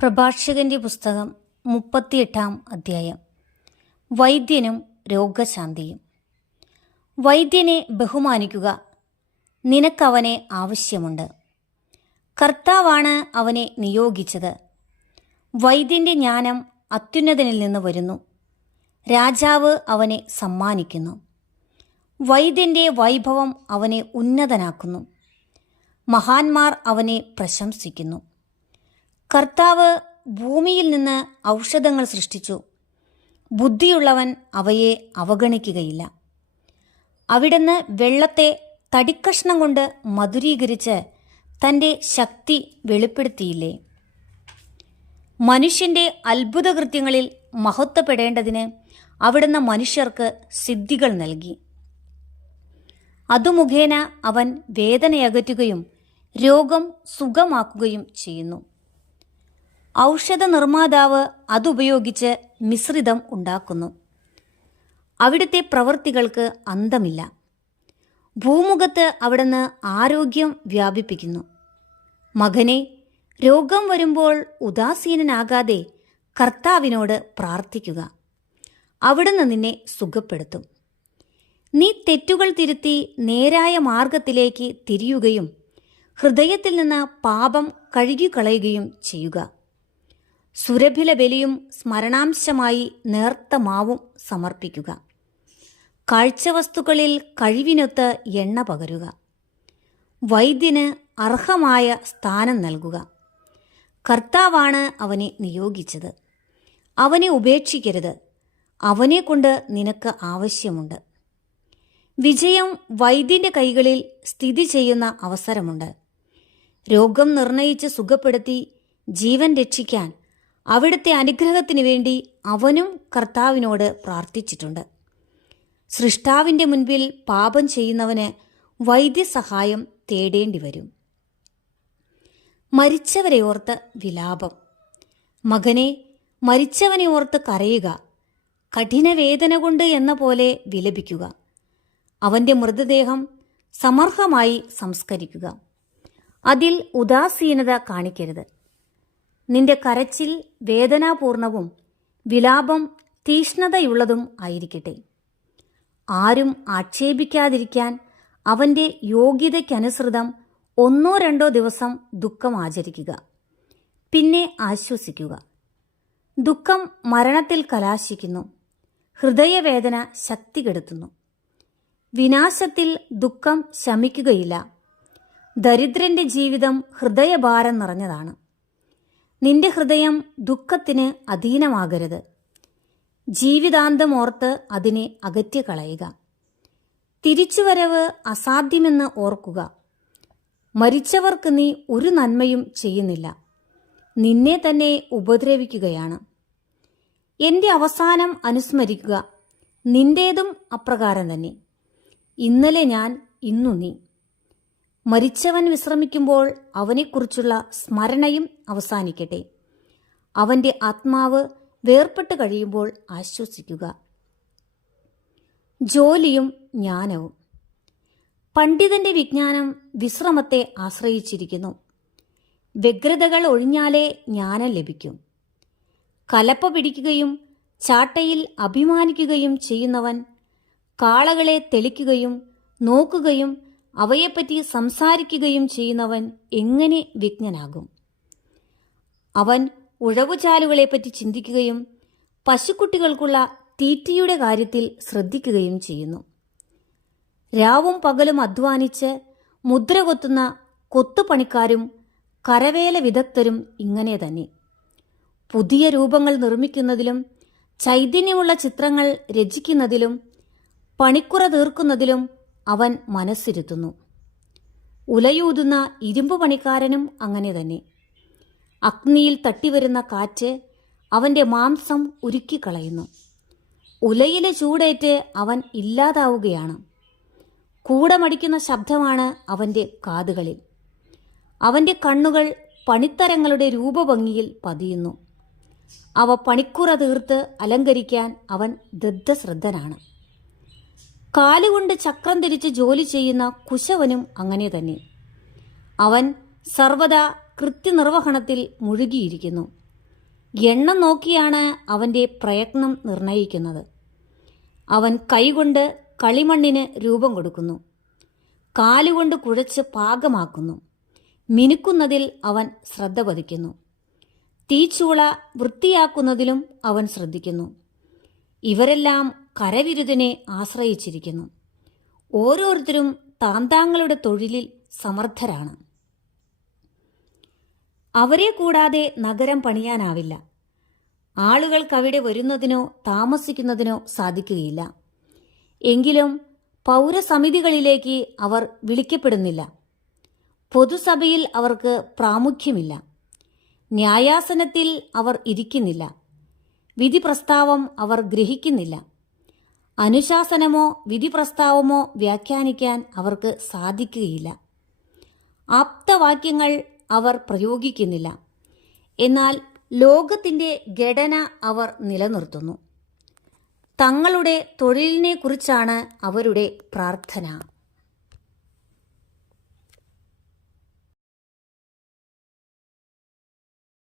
പ്രഭാഷകന്റെ പുസ്തകം 38-ാം അധ്യായം. വൈദ്യനും രോഗശാന്തിയും. വൈദ്യനെ ബഹുമാനിക്കുക, നിനക്കവനെ ആവശ്യമുണ്ട്. കർത്താവാണ് അവനെ നിയോഗിച്ചത്. വൈദ്യന്റെ ജ്ഞാനം അത്യുന്നതനിൽ നിന്ന് വരുന്നു. രാജാവ് അവനെ സമ്മാനിക്കുന്നു. വൈദ്യന്റെ വൈഭവം അവനെ ഉന്നതനാക്കുന്നു. മഹാന്മാർ അവനെ പ്രശംസിക്കുന്നു. കർത്താവ് ഭൂമിയിൽ നിന്ന് ഔഷധങ്ങൾ സൃഷ്ടിച്ചു. ബുദ്ധിയുള്ളവൻ അവയെ അവഗണിക്കുകയില്ല. അവിടുന്ന് വെള്ളത്തെ തടിക്കഷ്ണം കൊണ്ട് മധുരീകരിച്ച് തൻ്റെ ശക്തി വെളിപ്പെടുത്തിയില്ലേ? മനുഷ്യൻ്റെ അത്ഭുതകൃത്യങ്ങളിൽ മഹത്വപ്പെടേണ്ടതിന് അവിടുന്ന് മനുഷ്യർക്ക് സിദ്ധികൾ നൽകി. അതു മുഖേന അവൻ വേദനയകറ്റുകയും രോഗം സുഖമാക്കുകയും ചെയ്യുന്നു. ഔഷധ നിർമ്മാതാവ് അതുപയോഗിച്ച് മിശ്രിതം ഉണ്ടാക്കുന്നു. അവിടുത്തെ പ്രവൃത്തികൾക്ക് അന്തമില്ല. ഭൂമുഖത്ത് അവിടുന്ന് ആരോഗ്യം വ്യാപിപ്പിക്കുന്നു. മകനെ, രോഗം വരുമ്പോൾ ഉദാസീനനാകാതെ കർത്താവിനോട് പ്രാർത്ഥിക്കുക. അവിടുന്ന് നിന്നെ സുഖപ്പെടുത്തും. നീ തെറ്റുകൾ തിരുത്തി നേരായ മാർഗത്തിലേക്ക് തിരിയുകയും ഹൃദയത്തിൽ നിന്ന് പാപം കഴുകിക്കളയുകയും ചെയ്യുക. സുരഭില ബലിയും സ്മരണാംശമായി നേർത്ത മാവും സമർപ്പിക്കുക. കാഴ്ചവസ്തുക്കളിൽ കഴിവിനൊത്ത് എണ്ണ പകരുക. വൈദ്യന് അർഹമായ സ്ഥാനം നൽകുക. കർത്താവാണ് അവനെ നിയോഗിച്ചത്. അവനെ ഉപേക്ഷിക്കരുത്. അവനെക്കൊണ്ട് നിനക്ക് ആവശ്യമുണ്ട്. വിജയം വൈദ്യന്റെ കൈകളിൽ സ്ഥിതി ചെയ്യുന്ന അവസരമുണ്ട്. രോഗം നിർണയിച്ച് സുഖപ്പെടുത്തി ജീവൻ രക്ഷിക്കാൻ അവിടുത്തെ അനുഗ്രഹത്തിനു വേണ്ടി അവനും കർത്താവിനോട് പ്രാർത്ഥിച്ചിട്ടുണ്ട്. സൃഷ്ടാവിൻ്റെ മുൻപിൽ പാപം ചെയ്യുന്നവന് വൈദ്യസഹായം തേടേണ്ടി വരും. മരിച്ചവരെ ഓർത്ത് വിലാപം. മകനെ, മരിച്ചവനെ ഓർത്ത് കരയുക. കഠിനവേദന കൊണ്ട് എന്ന പോലെ വിലപിക്കുക. അവൻ്റെ മൃതദേഹം സമർഹമായി സംസ്കരിക്കുക. അതിൽ ഉദാസീനത കാണിക്കരുത്. നിന്റെ കരച്ചിൽ വേദനാപൂർണവും വിലാപം തീഷ്ണതയുള്ളതും ആയിരിക്കട്ടെ. ആരും ആക്ഷേപിക്കാതിരിക്കാൻ അവൻ്റെ യോഗ്യതയ്ക്കനുസൃതം 1-2 ദിവസം ദുഃഖം ആചരിക്കുക. പിന്നെ ആശ്വസിക്കുക. ദുഃഖം മരണത്തിൽ കലാശിക്കുന്നു. ഹൃദയവേദന ശക്തി കെടുത്തുന്നു. വിനാശത്തിൽ ദുഃഖം ശമിക്കുകയില്ല. ദരിദ്രന്റെ ജീവിതം ഹൃദയഭാരം നിറഞ്ഞതാണ്. നിന്റെ ഹൃദയം ദുഃഖത്തിന് അധീനമാകരുത്. ജീവിതാന്തം ഓർത്ത് അതിനെ അകറ്റിക്കളയുക. തിരിച്ചുവരവ് അസാധ്യമെന്ന് ഓർക്കുക. മരിച്ചവർക്ക് നീ ഒരു നന്മയും ചെയ്യുന്നില്ല. നിന്നെ തന്നെ ഉപദ്രവിക്കുകയാണ്. എൻ്റെ അവസാനം അനുസ്മരിക്കുക. നിന്റേതും അപ്രകാരം തന്നെ. ഇന്നലെ ഞാൻ, ഇന്നു നീ. മരിച്ചവൻ വിശ്രമിക്കുമ്പോൾ അവനെക്കുറിച്ചുള്ള സ്മരണയും അവസാനിക്കട്ടെ. അവൻ്റെ ആത്മാവ് വേർപെട്ട് കഴിയുമ്പോൾ ആശ്വസിക്കുക. ജോലിയും ജ്ഞാനവും. പണ്ഡിതന്റെ വിജ്ഞാനം വിശ്രമത്തെ ആശ്രയിച്ചിരിക്കുന്നു. വ്യഗ്രതകൾ ഒഴിഞ്ഞാലേ ജ്ഞാനം ലഭിക്കും. കലപ്പ പിടിക്കുകയും ചാട്ടയിൽ അഭിമാനിക്കുകയും ചെയ്യുന്നവൻ കാളകളെ തെളിക്കുകയും നോക്കുകയും അവയെപ്പറ്റി സംസാരിക്കുകയും ചെയ്യുന്നവൻ എങ്ങനെ വിജ്ഞനാകും? അവൻ ഉഴവുചാലുകളെപ്പറ്റി ചിന്തിക്കുകയും പശുക്കുട്ടികൾക്കുള്ള തീറ്റിയുടെ കാര്യത്തിൽ ശ്രദ്ധിക്കുകയും ചെയ്യുന്നു. രാവും പകലും അധ്വാനിച്ച് മുദ്ര കൊത്തുന്ന കൊത്തുപണിക്കാരും കരവേല വിദഗ്ധരും ഇങ്ങനെ തന്നെ. പുതിയ രൂപങ്ങൾ നിർമ്മിക്കുന്നതിലും ചൈതന്യമുള്ള ചിത്രങ്ങൾ രചിക്കുന്നതിലും പണിക്കുറ തീർക്കുന്നതിലും അവൻ മനസ്സിരുത്തുന്നു. ഉലയൂതുന്ന ഇരുമ്പ് പണിക്കാരനും അങ്ങനെ തന്നെ. അഗ്നിയിൽ തട്ടിവരുന്ന കാറ്റ് അവൻ്റെ മാംസം ഉരുക്കിക്കളയുന്നു. ഉലയിലെ ചൂടേറ്റ് അവൻ ഇല്ലാതാവുകയാണ്. കൂടമടിക്കുന്ന ശബ്ദമാണ് അവൻ്റെ കാതുകളിൽ. അവൻ്റെ കണ്ണുകൾ പണിത്തരങ്ങളുടെ രൂപഭംഗിയിൽ പതിയുന്നു. അവ പണിക്കുറ തീർത്ത് അലങ്കരിക്കാൻ അവൻ ദൃഢശ്രദ്ധനാണ്. കാലുകൊണ്ട് ചക്രം തിരിച്ച് ജോലി ചെയ്യുന്ന കുശവനും അങ്ങനെ തന്നെ. അവൻ സർവദാ കൃത്യനിർവഹണത്തിൽ മുഴുകിയിരിക്കുന്നു. എണ്ണം നോക്കിയാണ് അവൻ്റെ പ്രയത്നം നിർണയിക്കുന്നത്. അവൻ കൈകൊണ്ട് കളിമണ്ണിന് രൂപം കൊടുക്കുന്നു, കാലുകൊണ്ട് കുഴച്ച് പാകമാക്കുന്നു, മിനുക്കുന്നതിൽ അവൻ ശ്രദ്ധ പതിക്കുന്നു, തീച്ചൂള വൃത്തിയാക്കുന്നതിലും അവൻ ശ്രദ്ധിക്കുന്നു. ഇവരെല്ലാം കരവിരുതിനെ ആശ്രയിച്ചിരിക്കുന്നു. ഓരോരുത്തരും താന്താങ്ങളുടെ തൊഴിലിൽ സമർത്ഥരാണ്. അവരെ കൂടാതെ നഗരം പണിയാനാവില്ല. ആളുകൾക്കവിടെ വരുന്നതിനോ താമസിക്കുന്നതിനോ സാധിക്കുകയില്ല. എങ്കിലും പൗരസമിതികളിലേക്ക് അവർ വിളിക്കപ്പെടുന്നില്ല. പൊതുസഭയിൽ അവർക്ക് പ്രാമുഖ്യമില്ല. ന്യായാസനത്തിൽ അവർ ഇരിക്കുന്നില്ല. വിധി പ്രസ്താവം അവർ ഗ്രഹിക്കുന്നില്ല. അനുശാസനമോ വിധി പ്രസ്താവമോ വ്യാഖ്യാനിക്കാൻ അവർക്ക് സാധിക്കുകയില്ല. ആപ്തവാക്യങ്ങൾ അവർ പ്രയോഗിക്കുന്നില്ല. എന്നാൽ ലോകത്തിൻ്റെ ഘടന അവർ നിലനിർത്തുന്നു. തങ്ങളുടെ തൊഴിലിനെക്കുറിച്ചാണ് അവരുടെ പ്രാർത്ഥന.